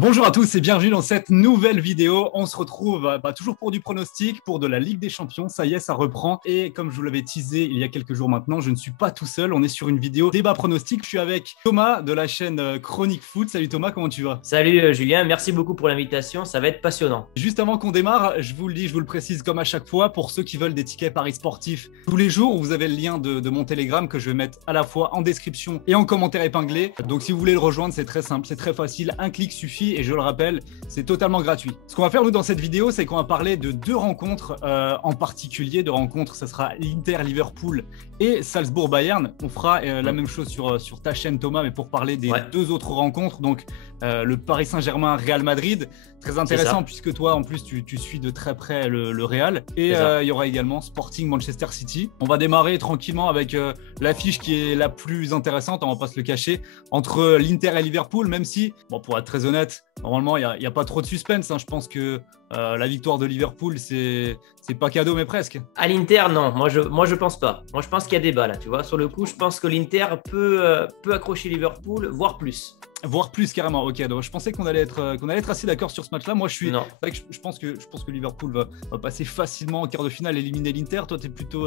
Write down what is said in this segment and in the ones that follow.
Bonjour à tous et bienvenue dans cette nouvelle vidéo. On se retrouve toujours pour du pronostic, pour de la Ligue des Champions. Ça y est, ça reprend. Et comme je vous l'avais teasé il y a quelques jours maintenant, je ne suis pas tout seul. On est sur une vidéo débat pronostic. Je suis avec Thomas de la chaîne Chronique Foot. Salut Thomas, comment tu vas? Salut Julien, merci beaucoup pour l'invitation. Ça va être passionnant. Juste avant qu'on démarre, je vous le dis, je vous le précise comme à chaque fois, pour ceux qui veulent des tickets paris sportifs tous les jours, vous avez le lien de mon Telegram que je vais mettre à la fois en description et en commentaire épinglé. Donc si vous voulez le rejoindre, c'est très simple, c'est très facile. Un clic suffit et je le rappelle, c'est totalement gratuit. Ce qu'on va faire nous dans cette vidéo, c'est qu'on va parler de deux rencontres en particulier. Deux rencontres, ça sera l'Inter-Liverpool et Salzbourg-Bayern. On fera la même chose sur ta chaîne Thomas, mais pour parler des deux autres rencontres. Donc le Paris Saint-Germain-Real Madrid, très intéressant puisque toi en plus tu suis de très près le Real. Et il y aura également Sporting-Manchester City. On va démarrer tranquillement avec l'affiche qui est la plus intéressante, on va pas se le cacher, entre l'Inter et Liverpool, même si, bon, pour être très honnête, normalement il n'y a pas trop de suspense, hein. Je pense que la victoire de Liverpool, c'est pas cadeau, mais presque. À l'Inter, non, moi je pense pas. Moi je pense qu'il y a débat là, tu vois. Sur le coup, je pense que l'Inter peut accrocher Liverpool, voire plus. Voire plus carrément, ok. Donc je pensais qu'on allait être assez d'accord sur ce match-là. Moi, je pense que Liverpool va passer facilement en quart de finale, éliminer l'Inter. Toi, t'es plutôt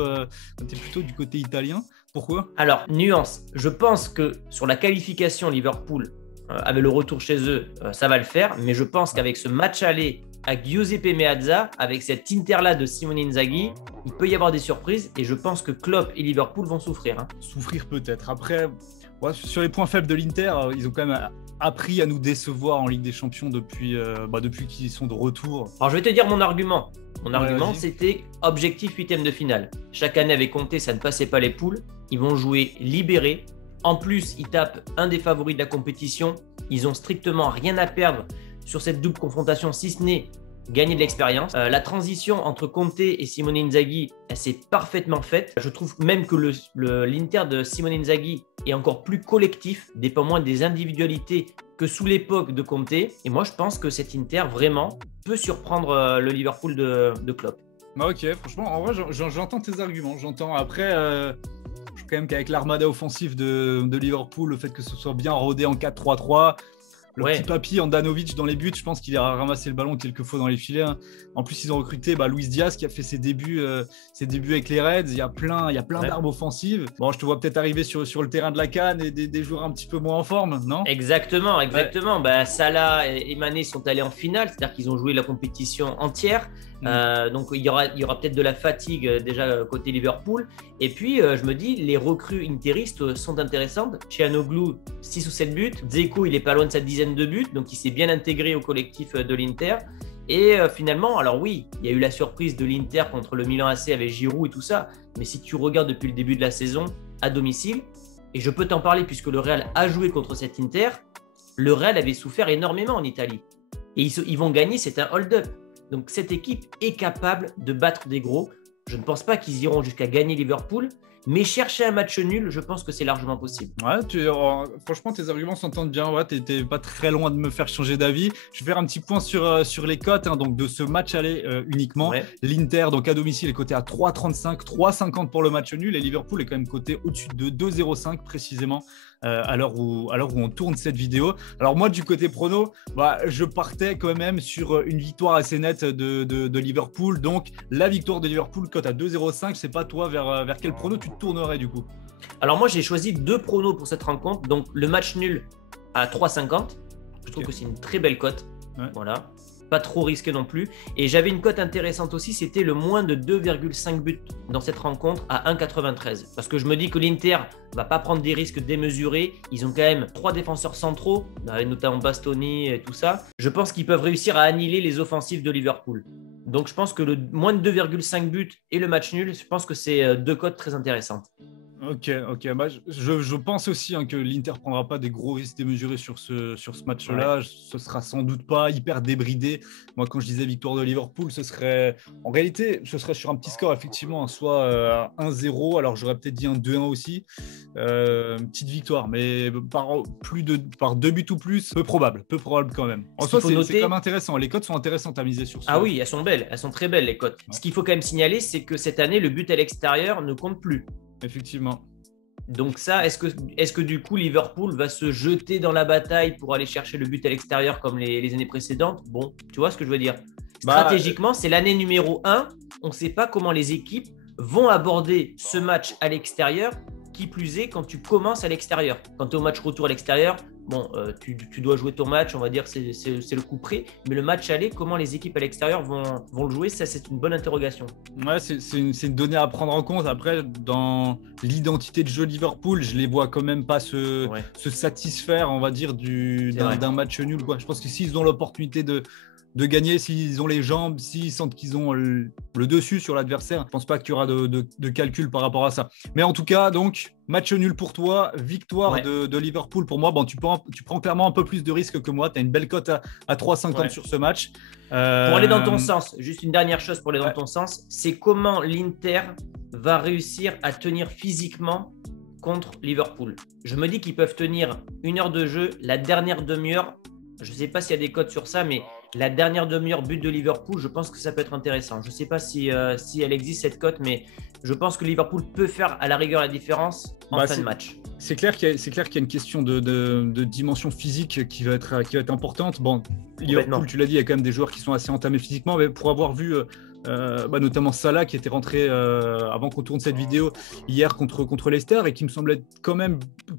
du côté italien. Pourquoi? Alors, nuance. Je pense que sur la qualification, Liverpool, avec le retour chez eux, ça va le faire. Mais je pense qu'avec ce match aller à Giuseppe Meazza, avec cet Inter-là de Simone Inzaghi, il peut y avoir des surprises. Et je pense que Klopp et Liverpool vont souffrir. Souffrir peut-être. Après. Ouais, sur les points faibles de l'Inter, ils ont quand même appris à nous décevoir en Ligue des Champions depuis qu'ils sont de retour. Alors je vais te dire mon argument. Mon argument, c'était objectif 8e de finale. Chaque année avec Conte, ça ne passait pas les poules. Ils vont jouer libérés. En plus, ils tapent un des favoris de la compétition. Ils ont strictement rien à perdre sur cette double confrontation, si ce n'est gagner de l'expérience. La transition entre Conte et Simone Inzaghi, elle s'est parfaitement faite. Je trouve même que l'Inter de Simone Inzaghi est encore plus collectif, dépend moins des individualités que sous l'époque de Conte. Et moi, je pense que cet Inter, vraiment, peut surprendre le Liverpool de Klopp. Ok, franchement, en vrai, j'entends tes arguments. J'entends après, je trouve quand même qu'avec l'armada offensive de Liverpool, le fait que ce soit bien rodé en 4-3-3, le petit papy Andanovic dans les buts, je pense qu'il a ramassé le ballon quelques fois dans les filets. En plus, ils ont recruté Luis Diaz qui a fait ses débuts avec les Reds. Il y a plein d'armes offensives. Bon, je te vois peut-être arriver sur le terrain de la CAN et des joueurs un petit peu moins en forme, non? Exactement. Ouais. Salah et Mané sont allés en finale, c'est-à-dire qu'ils ont joué la compétition entière. Donc il y aura peut-être de la fatigue déjà côté Liverpool. Et puis je me dis, les recrues interistes sont intéressantes. Çalhanoğlu, 6 ou 7 buts. Dzeko, il est pas loin de sa dizaine de buts, donc il s'est bien intégré au collectif de l'Inter. Et finalement, alors oui, il y a eu la surprise de l'Inter contre le Milan AC avec Giroud et tout ça. Mais si tu regardes depuis le début de la saison à domicile, et je peux t'en parler puisque le Real a joué contre cet Inter, le Real avait souffert énormément en Italie. Et ils vont gagner, c'est un hold-up. Donc cette équipe est capable de battre des gros. Je ne pense pas qu'ils iront jusqu'à gagner Liverpool, mais chercher un match nul, je pense que c'est largement possible. Ouais, franchement, tes arguments s'entendent bien. Ouais, t'es pas très loin de me faire changer d'avis. Je vais faire un petit point sur les cotes, donc de ce match aller uniquement. Ouais. L'Inter, donc à domicile, est coté à 3,35, 3,50 pour le match nul. Et Liverpool est quand même coté au-dessus de 2,05 précisément. À l'heure où on tourne cette vidéo. Alors moi, du côté prono, je partais quand même sur une victoire assez nette de Liverpool. Donc la victoire de Liverpool cote à 2,05. Je sais pas toi vers quel prono tu te tournerais du coup? Alors moi, j'ai choisi deux pronos pour cette rencontre. Donc le match nul à 3,50. Je trouve que c'est une très belle cote. Ouais. Voilà. Pas trop risqué non plus. Et j'avais une cote intéressante aussi, c'était le moins de 2,5 buts dans cette rencontre à 1,93. Parce que je me dis que l'Inter va pas prendre des risques démesurés. Ils ont quand même 3 défenseurs centraux, notamment Bastoni et tout ça. Je pense qu'ils peuvent réussir à annihiler les offensives de Liverpool. Donc je pense que le moins de 2,5 buts et le match nul, je pense que c'est deux cotes très intéressantes. Ok. Je pense aussi que l'Inter prendra pas des gros risques démesurés sur ce match-là. Ouais. Ce sera sans doute pas hyper débridé. Moi, quand je disais victoire de Liverpool, en réalité, ce serait sur un petit score, effectivement, soit 1-0. Alors, j'aurais peut-être dit un 2-1 aussi. Une petite victoire, mais par 2 buts ou plus, peu probable quand même. En soi, c'est quand même intéressant. Les cotes sont intéressantes à miser sur ça. Ah oui, elles sont belles. Elles sont très belles, les cotes. Ouais. Ce qu'il faut quand même signaler, c'est que cette année, le but à l'extérieur ne compte plus. Effectivement. Donc ça, est-ce que du coup Liverpool va se jeter dans la bataille pour aller chercher le but à l'extérieur comme les années précédentes? Bon, tu vois ce que je veux dire. Stratégiquement, c'est l'année numéro 1. On ne sait pas comment les équipes vont aborder ce match à l'extérieur, qui plus est quand tu commences à l'extérieur. Quand tu es au match retour à l'extérieur, bon, tu dois jouer ton match, on va dire c'est le coup près. Mais le match aller, comment les équipes à l'extérieur vont le jouer, ça c'est une bonne interrogation. Ouais, c'est une donnée à prendre en compte. Après, dans l'identité de jeu Liverpool, je les vois quand même pas se satisfaire, on va dire, d'un match nul, quoi. Je pense que s'ils ont l'opportunité de gagner, s'ils ont les jambes, s'ils sentent qu'ils ont le dessus sur l'adversaire, je pense pas qu'il y aura de calcul par rapport à ça. Mais en tout cas, donc, match nul pour toi, victoire de Liverpool pour moi. Bon, tu prends clairement un peu plus de risques que moi. Tu as une belle cote à 3,50 sur ce match. Pour aller dans ton sens, juste une dernière chose pour aller dans ton sens, c'est comment l'Inter va réussir à tenir physiquement contre Liverpool. Je me dis qu'ils peuvent tenir 1 heure de jeu, la dernière demi-heure. Je ne sais pas s'il y a des cotes sur ça, mais la dernière demi-heure but de Liverpool, je pense que ça peut être intéressant. Je ne sais pas si elle existe cette cote, mais je pense que Liverpool peut faire à la rigueur la différence en fin de match. C'est clair qu'il y a une question de dimension physique qui va être importante. Bon, Liverpool, tu l'as dit, il y a quand même des joueurs qui sont assez entamés physiquement, mais pour avoir vu notamment Salah qui était rentré avant qu'on tourne cette vidéo hier contre Leicester et qui me semblait quand même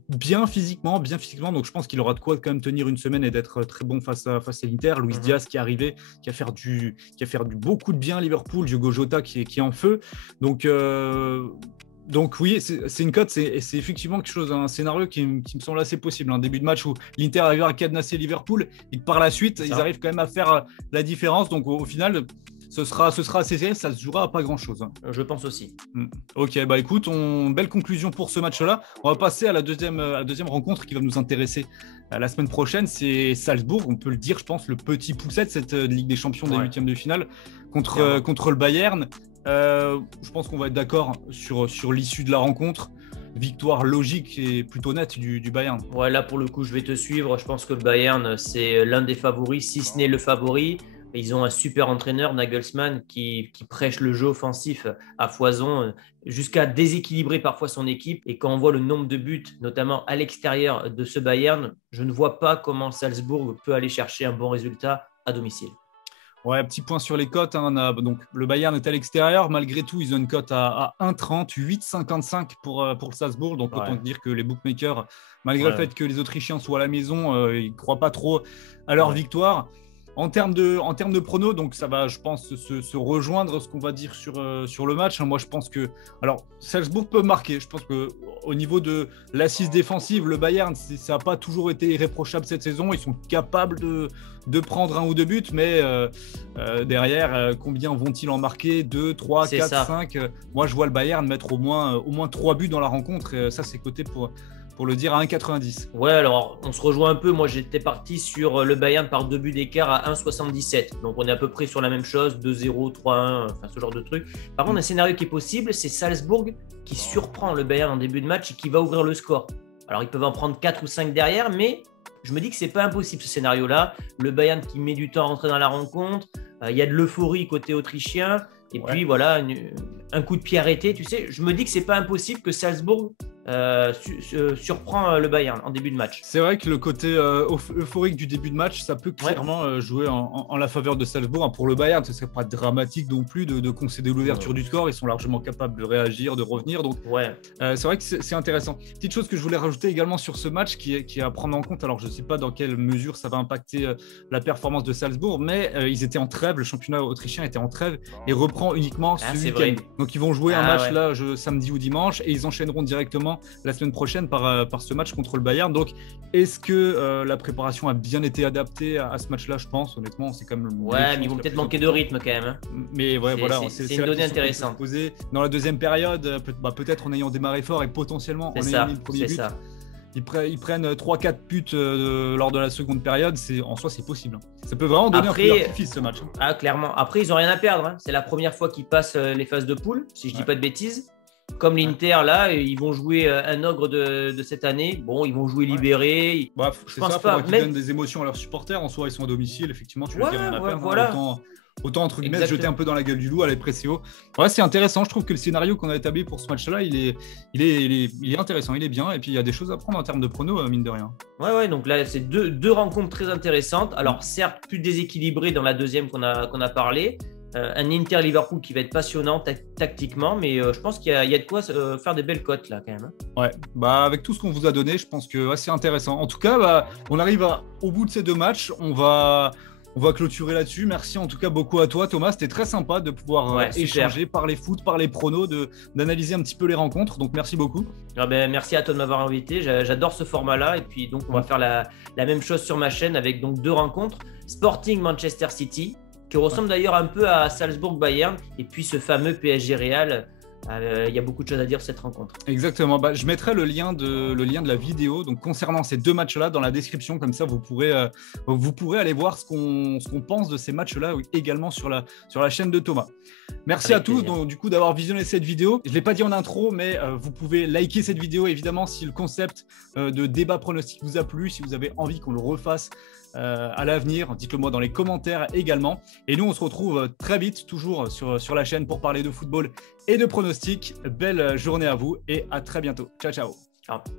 bien physiquement, donc je pense qu'il aura de quoi quand même tenir une semaine et d'être très bon face à l'Inter. Luis Diaz qui est arrivé, qui a fait du beaucoup de bien à Liverpool, Diogo Jota qui est en feu, donc oui, c'est une cote, c'est effectivement quelque chose, un scénario qui me semble assez possible. Un début de match où l'Inter arrive à cadenasser Liverpool et que par la suite, ils arrivent quand même à faire la différence. Donc au final, ce sera assez serré, ça se jouera à pas grand-chose. Je pense aussi. Ok, bah écoute, belle conclusion pour ce match-là. On va passer à la deuxième rencontre qui va nous intéresser la semaine prochaine. C'est Salzbourg, on peut le dire, je pense, le petit pousset de cette Ligue des Champions des huitièmes de finale contre le Bayern. Je pense qu'on va être d'accord sur l'issue de la rencontre. Victoire logique et plutôt nette du Bayern. Ouais, là pour le coup, je vais te suivre. Je pense que le Bayern, c'est l'un des favoris, si ce n'est le favori. Ils ont un super entraîneur, Nagelsmann, qui prêche le jeu offensif à foison, jusqu'à déséquilibrer parfois son équipe. Et quand on voit le nombre de buts, notamment à l'extérieur de ce Bayern, je ne vois pas comment Salzbourg peut aller chercher un bon résultat à domicile. Ouais, petit point sur les cotes. Donc, le Bayern est à l'extérieur. Malgré tout, ils ont une cote à 1,30, 8,55 pour le Salzbourg. Donc, autant dire que les bookmakers, malgré le fait que les Autrichiens soient à la maison, ils ne croient pas trop à leur victoire. En termes de pronos, donc ça va, je pense, se rejoindre ce qu'on va dire sur le match. Moi, je pense que Salzbourg peut marquer. Je pense qu'au niveau de l'assise défensive, le Bayern, ça n'a pas toujours été irréprochable cette saison. Ils sont capables de prendre 1 ou 2 buts, mais derrière, combien vont-ils en marquer? 2, 3, 4, 5 Moi, je vois le Bayern mettre au moins 3 buts dans la rencontre. Et ça, c'est coté pour le dire à 1,90. Ouais, alors on se rejoint un peu. Moi, j'étais parti sur le Bayern par 2 buts d'écart à 1,77. Donc, on est à peu près sur la même chose, 2-0, 3-1, enfin ce genre de truc. Par contre, un scénario qui est possible, c'est Salzbourg qui surprend le Bayern en début de match et qui va ouvrir le score. Alors, ils peuvent en prendre 4 ou 5 derrière, mais je me dis que c'est pas impossible ce scénario-là. Le Bayern qui met du temps à rentrer dans la rencontre, il y a de l'euphorie côté autrichien. Et puis voilà, un coup de pied arrêté, tu sais. Je me dis que c'est pas impossible que Salzbourg surprend le Bayern en début de match. C'est vrai que le côté euphorique du début de match, ça peut clairement jouer en la faveur de Salzbourg. Pour le Bayern, ce ne serait pas dramatique non plus de concéder l'ouverture du score. Ils sont largement capables de réagir, de revenir. Donc, c'est vrai que c'est intéressant. Petite chose que je voulais rajouter également sur ce match qui est à prendre en compte. Alors, je ne sais pas dans quelle mesure ça va impacter la performance de Salzbourg, mais ils étaient en trêve. Le championnat autrichien était en trêve et reprend uniquement ce week-end. Donc, ils vont jouer un match là samedi ou dimanche et ils enchaîneront directement la semaine prochaine par ce match contre le Bayern. Donc, est-ce que la préparation a bien été adaptée à ce match-là? Je pense, honnêtement, c'est quand même. Ouais, mais ils vont peut-être manquer de rythme quand même. Mais ouais, c'est une donnée intéressante. Dans la deuxième période, peut-être en ayant démarré fort et potentiellement en ayant mis le premier but. Ils prennent 3-4 buts lors de la seconde période. En soi, c'est possible. Ça peut vraiment donner un coup d'artifice ce match. Ah, clairement. Après, ils n'ont rien à perdre. C'est la première fois qu'ils passent les phases de poule, si je ne dis pas de bêtises. Comme l'Inter, là, ils vont jouer un ogre de cette année. Bon, ils vont jouer libérés. C'est ça, il faudra qu'ils donnent des émotions à leurs supporters. En soi, ils sont à domicile. Effectivement, tu veux dire, rien à perdre. Voilà. autant entre guillemets jeter un peu dans la gueule du loup à la Precio. Ouais, c'est intéressant. Je trouve que le scénario qu'on a établi pour ce match-là, il est intéressant, il est bien. Et puis il y a des choses à prendre en termes de pronos, mine de rien. Ouais, donc là, c'est deux rencontres très intéressantes. Alors, certes, plus déséquilibrées dans la deuxième qu'on a parlé. Un Inter-Liverpool qui va être passionnant tactiquement, mais je pense qu'il y a de quoi faire des belles cotes là quand même. Ouais, avec tout ce qu'on vous a donné, je pense que c'est intéressant. En tout cas, on arrive au bout de ces deux matchs. On va clôturer là-dessus. Merci en tout cas beaucoup à toi, Thomas. C'était très sympa de pouvoir échanger, parler foot, parler pronos, d'analyser un petit peu les rencontres. Donc merci beaucoup. Merci à toi de m'avoir invité. J'adore ce format-là. Et puis donc on va faire la même chose sur ma chaîne avec donc 2 rencontres. Sporting Manchester City, qui ressemble d'ailleurs un peu à Salzbourg-Bayern, et puis ce fameux PSG-Real. Il y a beaucoup de choses à dire sur cette rencontre. Exactement. Je mettrai le lien de la vidéo donc concernant ces 2 matchs-là dans la description. Comme ça, vous pourrez aller voir ce qu'on pense de ces matchs-là également sur la chaîne de Thomas. Merci à tous donc, du coup d'avoir visionné cette vidéo. Je ne l'ai pas dit en intro, mais vous pouvez liker cette vidéo. Évidemment, si le concept de débat pronostic vous a plu, si vous avez envie qu'on le refasse à l'avenir, dites-le moi dans les commentaires également. Et nous, on se retrouve très vite, toujours sur la chaîne pour parler de football et de pronostics. Belle journée à vous et à très bientôt. Ciao, ciao.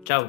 Ciao.